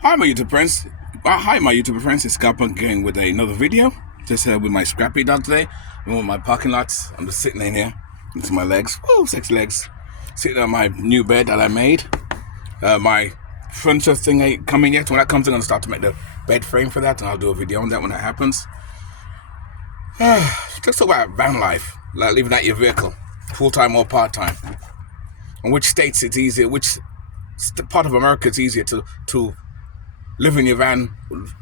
Hi, my YouTube friends. Hi, my YouTube friends. It's Scalpunk again with another video. Just with my scrappy dog today. I'm with my parking lots. I'm just sitting in here. Into my legs. Woo, 6 legs. Sitting on my new bed that I made. My furniture thing ain't coming yet. When that comes, I'm going to start to make the bed frame for that. And I'll do a video on that when that happens. Just talk about van life. Like living out your vehicle. Full-time or part-time. And which states it's easier. Which part of America it's easier to live in your van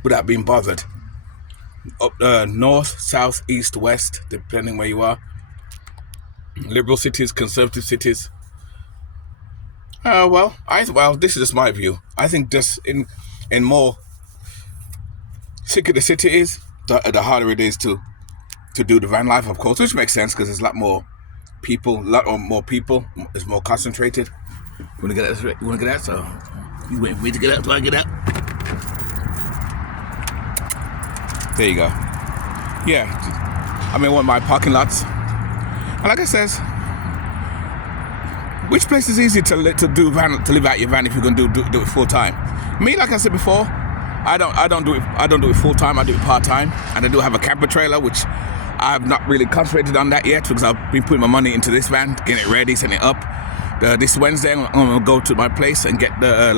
without being bothered. Up north, south, east, west, depending where you are. Liberal cities, conservative cities. Well, this is just my view. I think just in more sicker the city is, the harder it is to do the van life, of course, which makes sense because there's a lot more people. It's more concentrated. You wanna get that? You wanna get that? So you wait for me to get out till I get out. There you go. Yeah, I'm in one of my parking lots, and like I says, which place is easier to live out your van if you're gonna do it full time? Me, like I said before, I don't do it full time. I do it part time, and I do have a camper trailer, which I've not really concentrated on that yet because I've been putting my money into this van, getting it ready, setting it up. This Wednesday, I'm gonna go to my place and get the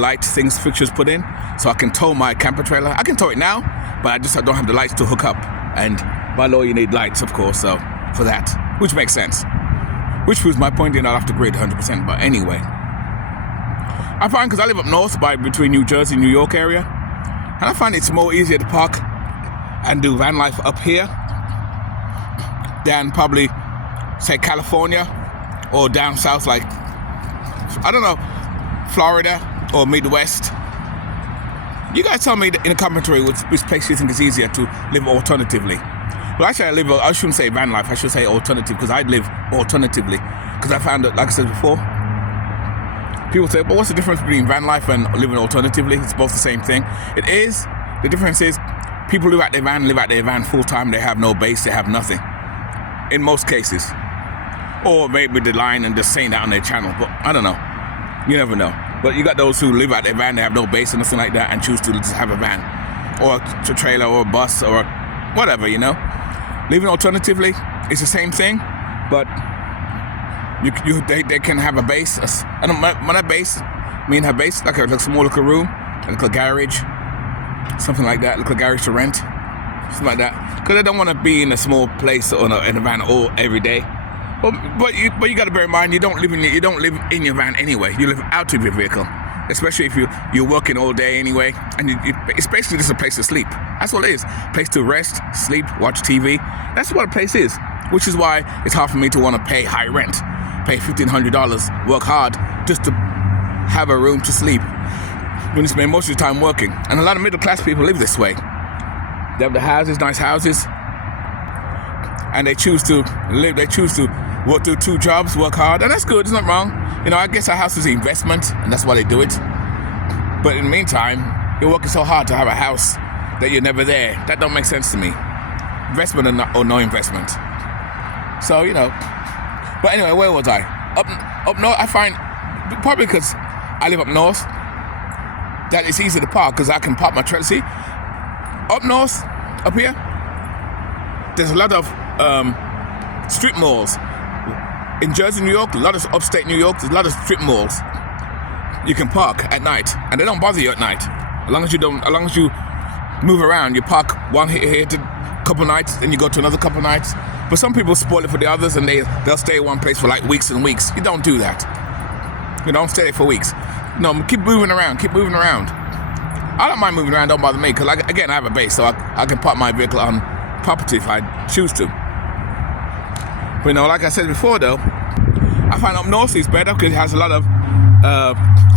fixtures put in, so I can tow my camper trailer. I can tow it now, but I don't have the lights to hook up. And by law, you need lights, of course, so for that, which makes sense. Which proves my point, I'll have to grade 100%. But anyway, I find because I live up north between New Jersey and New York area, and I find it's more easier to park and do van life up here than probably, say, California or down south, like, I don't know, Florida or Midwest. You guys tell me in the commentary which place you think is easier to live alternatively. Well, actually, I shouldn't say van life, I should say alternative, because I live alternatively. Because I found that, like I said before, people say, well, what's the difference between van life and living alternatively? It's both the same thing. It is. The difference is people live out their van full time. They have no base, they have nothing. In most cases. Or maybe they're lying and just saying that on their channel, but I don't know. You never know. But you got those who live out their van, they have no base or nothing like that, and choose to just have a van, or a trailer, or a bus, or whatever, Living alternatively, it's the same thing, but they can have a base. And when I base, have base, like a small little room, a little garage, something like that, little garage to rent, something like that. Because I don't want to be in a small place or in a van every day. But you got to bear in mind, you don't live in your van anyway. You live out of your vehicle, especially if you're working all day anyway, and it's basically just a place to sleep. That's what it is. Place to rest, sleep, watch TV. That's what a place is. Which is why it's hard for me to want to pay high rent, pay $1,500, work hard just to have a room to sleep. When you spend most of your time working, and a lot of middle class people live this way. They have the houses, nice houses, and they choose to work, do 2 jobs, work hard, and that's good, it's not wrong. I guess a house is an investment, and that's why they do it. But in the meantime, you're working so hard to have a house that you're never there. That don't make sense to me. Investment or no investment. So, But anyway, where was I? Up north, I find, probably because I live up north, that it's easy to park, because I can park my trailer. See, up north, up here, there's a lot of strip malls. In Jersey, New York, a lot of upstate New York, there's a lot of strip malls. You can park at night, and they don't bother you at night. As long as you move around, you park one here to a couple nights, then you go to another couple nights. But some people spoil it for the others, and they'll stay in one place for like weeks and weeks. You don't do that. You don't stay there for weeks. No, keep moving around. I don't mind moving around, don't bother me, because I have a base, so I can park my vehicle on property if I choose to. But like I said before, though, I find up north is better because it has a lot of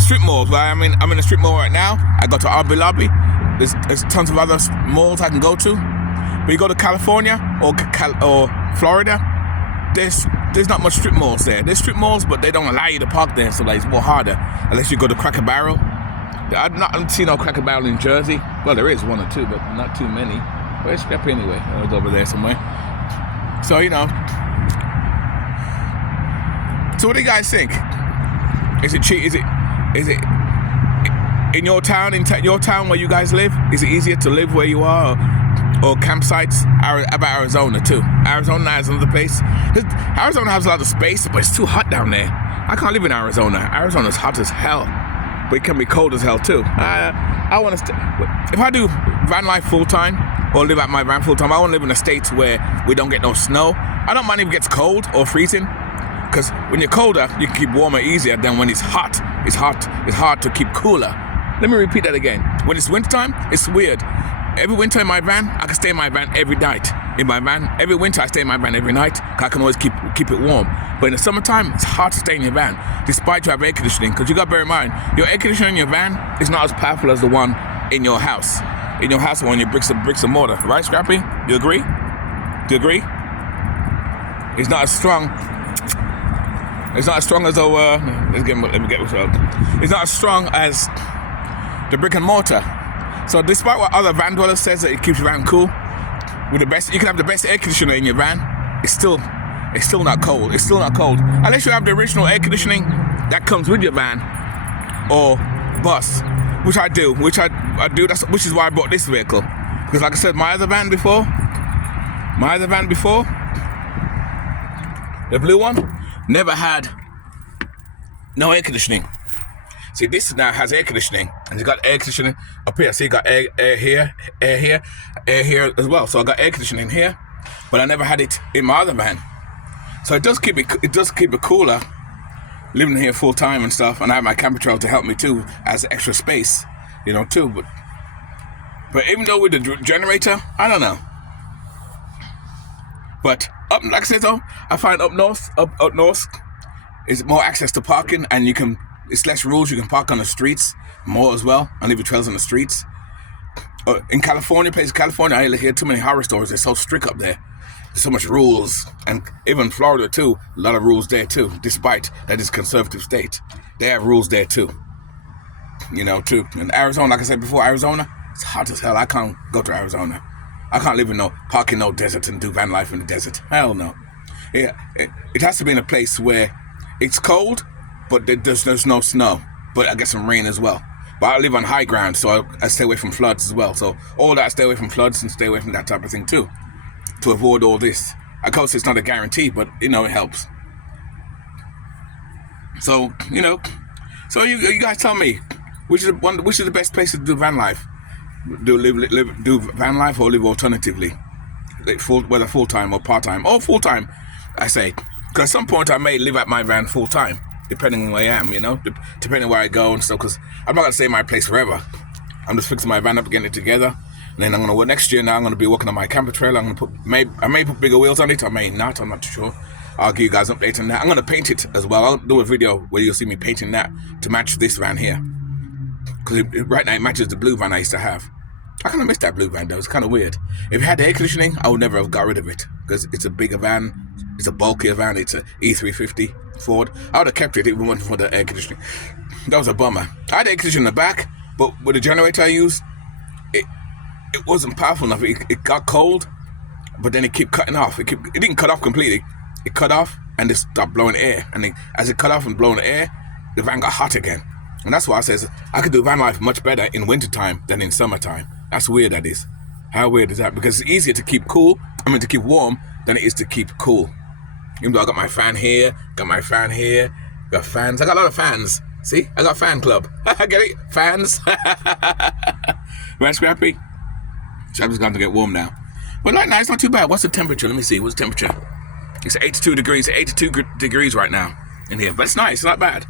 strip malls. I'm in a strip mall right now. I go to Hobby Lobby. There's tons of other malls I can go to. But you go to California or Florida, there's not much strip malls there. There's strip malls, but they don't allow you to park there, so it's more harder unless you go to Cracker Barrel. I've not seen no Cracker Barrel in Jersey. Well, there is 1 or 2, but not too many. Where's Scrappy anyway? It's over there somewhere. So, So what do you guys think? Is it cheap? Is it in your town, your town where you guys live, is it easier to live where you are, or campsites? About Arizona too. Arizona is another place. Arizona has a lot of space, but it's too hot down there. I can't live in Arizona. Arizona's hot as hell, but it can be cold as hell too. I want to. If I do van life full time or live at my van full time, I want to live in a state where we don't get no snow. I don't mind if it gets cold or freezing, because when you're colder, you can keep warmer easier than when it's hot. It's hard to keep cooler. Let me repeat that again. When it's wintertime, it's weird. Every winter in my van, I can stay in my van every night. Every winter I stay in my van every night, because I can always keep it warm. But in the summertime, it's hard to stay in your van, despite you have air conditioning. Because you got to bear in mind, your air conditioner in your van is not as powerful as the one in your house. In your house, when you bricks and mortar, right, Scrappy? You agree? Do you agree? It's not as strong. It's not as strong as It's not as strong as the brick and mortar. So despite what other van dwellers says that it keeps your van cool, you can have the best air conditioner in your van, it's still not cold. It's still not cold. Unless you have the original air conditioning that comes with your van or bus, which I do, which is why I bought this vehicle. Because like I said, my other van before, the blue one, never had no air conditioning. See, this now has air conditioning, and you got air conditioning up here. See, you got air here, air here as well. So I got air conditioning here, but I never had it in my other van. So it does keep it cooler living here full time and stuff. And I have my camper trailer to help me too, as extra space, too. But even though with the generator, I don't know. But like I said though, I find up north is more access to parking, and it's less rules. You can park on the streets more as well, and leave your trails on the streets. In California, I hear too many horror stories. They're so strict up there. There's so much rules, and even Florida too. A lot of rules there too. Despite that it's a conservative state, they have rules there too. Too. And Arizona, like I said before, Arizona, it's hot as hell. I can't go to Arizona. I can't live in no desert and do van life in the desert. Hell no. Yeah, it has to be in a place where it's cold, but there's no snow, but I get some rain as well. But I live on high ground, so I stay away from floods as well. So all that, stay away from floods and stay away from that type of thing too, to avoid all this. Of course, it's not a guarantee, but it helps. So so you guys tell me, which is the best place to do van life? Do van life or live alternatively, whether full time or part time or full time. I say, because at some point I may live at my van full time, depending on where I am, depending where I go and stuff. Because I'm not gonna stay in my place forever. I'm just fixing my van up, getting it together, and then I'm gonna work next year. Now I'm gonna be working on my camper trailer. I may put bigger wheels on it. I may not. I'm not too sure. I'll give you guys an update on that. I'm gonna paint it as well. I'll do a video where you'll see me painting that to match this van here. Because right now it matches the blue van I used to have. I kind of miss that blue van though. It's kind of weird. If it had air conditioning, I would never have got rid of it, because it's a bigger van. It's a bulkier van. It's a E350 Ford. I would have kept it even for the air conditioning. That was a bummer. I had air conditioning in the back, but with the generator I used, it wasn't powerful enough. It got cold, but then it kept cutting off. It didn't cut off completely. It cut off and it stopped blowing air. And as it cut off and blowing air, the van got hot again. And that's why I says I could do van life much better in wintertime than in summertime. That's weird, that is. How weird is that? Because it's easier to keep to keep warm than it is to keep cool. Even though I got my fan here, got fans. I got a lot of fans. See? I got fan club. I get it? Fans. Right, Scrappy? Scrappy's going to get warm now. But right now, it's not too bad. What's the temperature? Let me see. What's the temperature? It's 82 degrees. 82 degrees right now in here. But it's nice. It's not bad.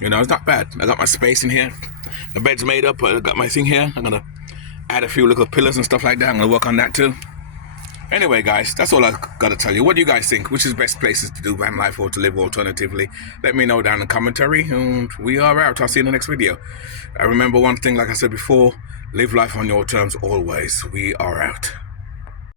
It's not bad. I got my space in here. The bed's made up. I got my thing here. I'm going to add a few little pillars and stuff like that. I'm going to work on that too. Anyway, guys, that's all I got to tell you. What do you guys think? Which is the best places to do van life or to live alternatively? Let me know down in the commentary. And we are out. I'll see you in the next video. I remember one thing, like I said before, live life on your terms always. We are out.